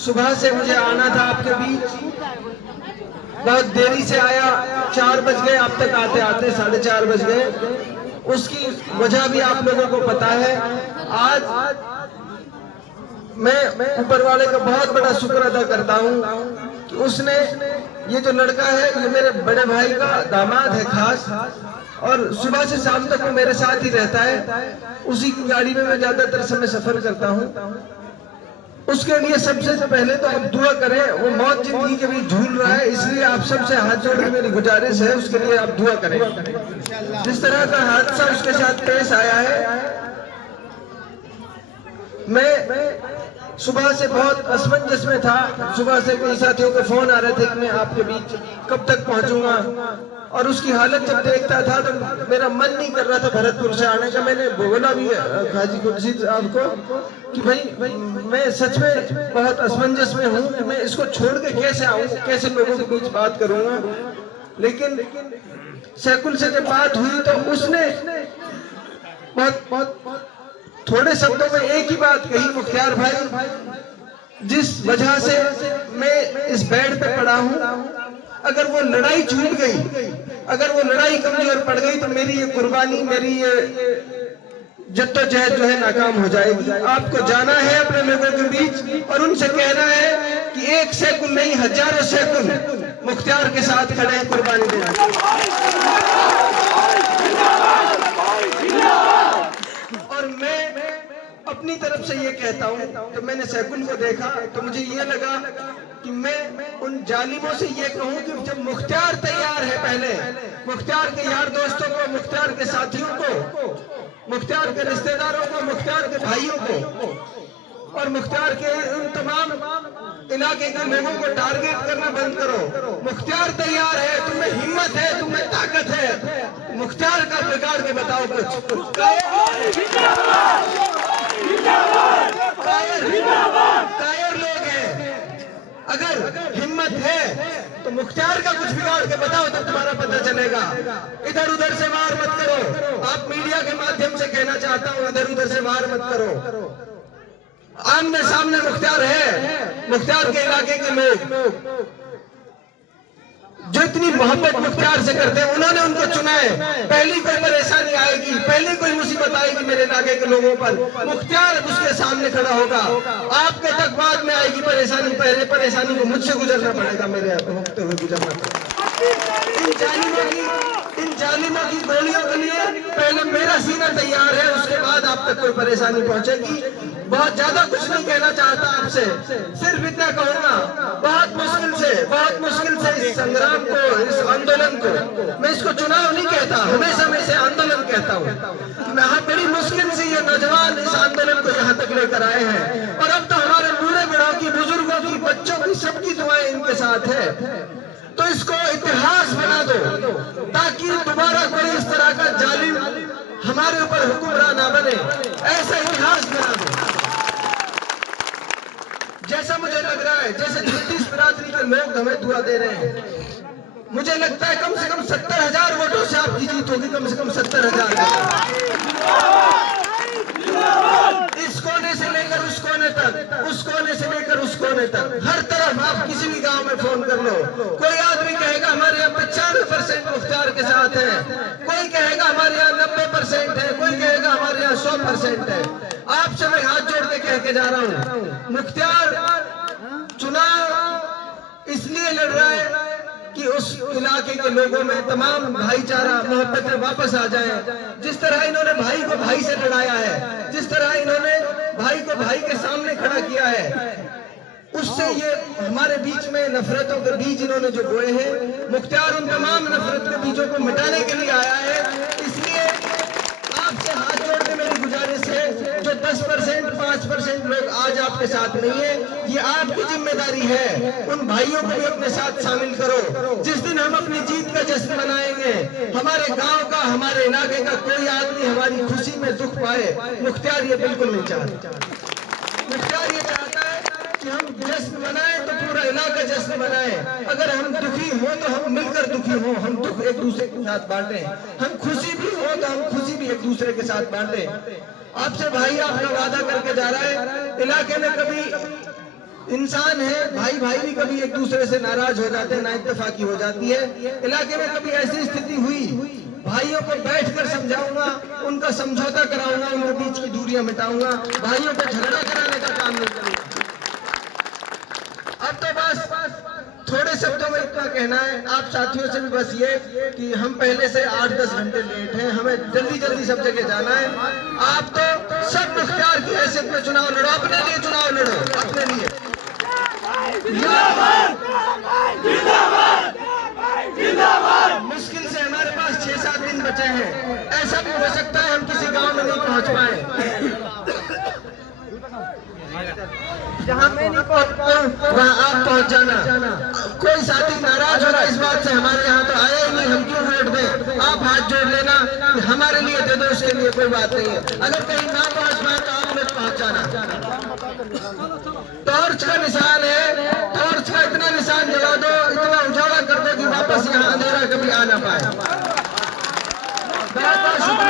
सुबह से मुझे आना था आपके बीच, बहुत देरी से आया, 4 बज गए, अब तक आते आते 4:30 बज गए। उसकी वजह भी आप लोगों को पता है। आज मैं ऊपर वाले का बहुत बड़ा शुक्र अदा करता हूँ कि उसने, ये जो लड़का है ये मेरे बड़े भाई का दामाद है खास, और सुबह से शाम तक वो मेरे साथ ही रहता है। उसी की गाड़ी में मैं ज्यादातर समय सफर करता हूँ। उसके लिए सबसे पहले तो आप दुआ करें, वो मौत जिंदगी के भी झूल रहा है, इसलिए आप सबसे हाथ जोड़ के मेरी गुजारिश है उसके लिए आप दुआ करें। जिस तरह का हादसा उसके साथ पेश आया है, मैं सुबह से बहुत असमंजस में था। सुबह से कई साथियों के फोन आ रहे थे कि मैं आपके बीच कब तक पहुंचूंगा, और उसकी हालत जब देखता था तो मेरा मन नहीं कर रहा था भरतपुर से आने का। मैंने बोला भी हाजी कुर्सी साहब को कि भाई मैं सच में बहुत असमंजस में हूँ कि मैं इसको छोड़ के कैसे आऊँ, कैसे लोगों के बीच बात करूंगा। लेकिन सैकुल से जब बात हुई तो उसने बहुत थोड़े शब्दों में एक ही बात कही, मुख्तार भाई, जिस वजह से मैं इस बेड पे पड़ा हूँ, अगर वो लड़ाई छूट गई, अगर वो लड़ाई कमजोर पड़ गई तो मेरी ये कुर्बानी, मेरी ये जद्दोजहद जो है नाकाम हो जाएगी। आपको जाना है अपने लोगों के बीच और उनसे कहना है कि एक सैकुल नहीं, हजारों सैकुल मुख्तार के साथ खड़े हैं कुर्बानी देने। और मैं अपनी तरफ से ये कहता हूँ, तो मैंने सैकुल को देखा तो मुझे ये लगा कि मैं उन जालिमों से ये कहूँ कि जब मुख्तार तैयार है, पहले मुख्तार के यार दोस्तों को, मुख्तार के साथियों को, मुख्तार के रिश्तेदारों को, मुख्तार के भाइयों को और मुख्तार के उन तमाम इलाके के लोगों को टारगेट करना बंद करो। मुख्तार तैयार है, तुम्हें हिम्मत है, तुम्हें ताकत है, मुख्तार का बिगाड़ के बताओ कुछ। कायर लोग हैं, अगर हिम्मत है तो मुख्तार का कुछ बिगाड़ के बताओ, तब तुम्हारा पता चलेगा। इधर उधर से वार मत करो। आप मीडिया के माध्यम से कहना चाहता हूँ, इधर उधर से वार मत करो। आमने सामने मुख्तार है, मुख्तार के इलाके के लोग जो इतनी मोहब्बत मुख्तार से करते हैं, उन्होंने उनको चुना है। पहली कोई परेशानी आएगी, पहली कोई मुसीबत आएगी मेरे इलाके के लोगों पर, मुख्तार उसके सामने खड़ा होगा। आपके तक बाद में आएगी परेशानी, पहले परेशानी को मुझसे गुजरना पड़ेगा, मेरे होते हुए गुजरना पड़ेगा। इन जालिमों की गोलियों के लिए पहले मेरा सीना तैयार है, उसके बाद आप तक कोई परेशानी पहुंचेगी। बहुत ज्यादा कुछ नहीं कहना चाहता आपसे, सिर्फ इतना कहूंगा, बहुत मुश्किल से इस संग्राम को, इस आंदोलन को, मैं इसको चुनाव नहीं कहता, हमेशा मैं इसे आंदोलन कहता हूँ। मैं बड़ी मुश्किल से ये नौजवान इस आंदोलन को यहाँ तक लेकर आए हैं, और अब तो हमारे बूढ़े बूढ़ों की, बुजुर्गों की, बच्चों की, सबकी दुआएं इनके साथ है। तो इसको इतिहास बना दो, ताकि दोबारा कोई इस तरह का जालिम हमारे ऊपर हुक्मरान ना बने। ऐसा इतिहास बना दो। जैसा मुझे लग रहा है, जैसे 36 बिरादरी के लोग हमें दुआ दे रहे हैं, मुझे लगता है कम से कम 70,000 वोटों से आपकी जीत होगी, कम से कम 70,000। इस कोने से लेकर उस कोने तक, उस कोने से लेकर उस कोने तक, हर तरफ आप किसी भी गांव में फोन कर लो, कोई आदमी कहेगा हमारे यहाँ 95% मुख्तार के साथ है, कोई कहेगा हमारे यहाँ 90% है, कोई कहेगा हमारे यहाँ 100% है। आपसे मैं हाथ जोड़ के कह के जा रहा हूँ, मुख्तार चुनाव इसलिए लड़ रहा है कि उस इलाके के लोगों में तमाम भाईचारा, मोहब्बतें वापस आ जाए। जिस तरह इन्होंने भाई को भाई से लड़ाया है, जिस तरह इन्होंने भाई को भाई के सामने खड़ा किया है, उससे ये हमारे बीच में नफरतों के बीज इन्होंने जो बोए हैं, मुख्तार उन तमाम नफरत के बीजों को मिटाने के लिए आया है। इसलिए आपसे हाथ जोड़ के मेरी गुजारिश है, जो 10%, 5% लोग आज आपके साथ नहीं है, ये आपकी जिम्मेदारी है, उन भाइयों को भी अपने साथ शामिल करो। जिस दिन हम अपनी जीत का जश्न मनाएंगे, हमारे गांव का, हमारे इलाके का कोई आदमी हमारी खुशी में दुख पाए, मुख्तार ये बिल्कुल नहीं चाहता। मुख्तार ये चाहता है कि हम जश्न मनाएं तो पूरा इलाका जश्न मनाए। अगर हम दुखी हो तो हम मिलकर दुखी हो, हम दुख एक दूसरे के साथ बांटें, हम खुशी भी हो तो हम खुशी भी एक दूसरे के साथ बांटें। आपसे भाई आपका वादा करके जा रहा है, इलाके में कभी इंसान है, भाई भाई भी कभी एक दूसरे से नाराज हो जाते हैं, नाइत्तेफाकी हो जाती है। इलाके में कभी ऐसी स्थिति हुई, भाइयों को बैठकर समझाऊंगा, उनका समझौता कराऊंगा, उनके बीच की दूरियां मिटाऊंगा, भाइयों को झगड़ा कराने का काम नहीं करूंगा। अब तो बस थोड़े शब्दों में इतना कहना है आप साथियों से भी, बस ये कि हम पहले से 8-10 घंटे लेट हैं, हमें जल्दी जल्दी सब जगह जाना है। आप तो सब मुख्तियार की हैसियत में चुनाव लड़ो, अपने लिए चुनाव लड़ो, अपने लिए। मुश्किल से हमारे पास 6-7 दिन बचे हैं, ऐसा भी हो सकता है हम किसी गांव में नहीं पहुंच पाए। जहां मैं नहीं पहुंच पाऊं वहां आप पहुंच जाना। कोई साथी नाराज हो रहा इस बात से हमारे यहाँ तो आया ही नहीं, हम क्यों वोट दें, आप हाथ जोड़ लेना, हमारे लिए दे दो, उसके लिए कोई बात नहीं है। अगर कहीं ना पहुंच पाए तो आप लोग पहुंच जाना। टॉर्च का निशान है, टॉर्च का इतना निशान जला दो, इतना उजाला कर दो कि वापस यहाँ अंधेरा कभी आ ना पाए। बहुत बहुत शुक्रिया।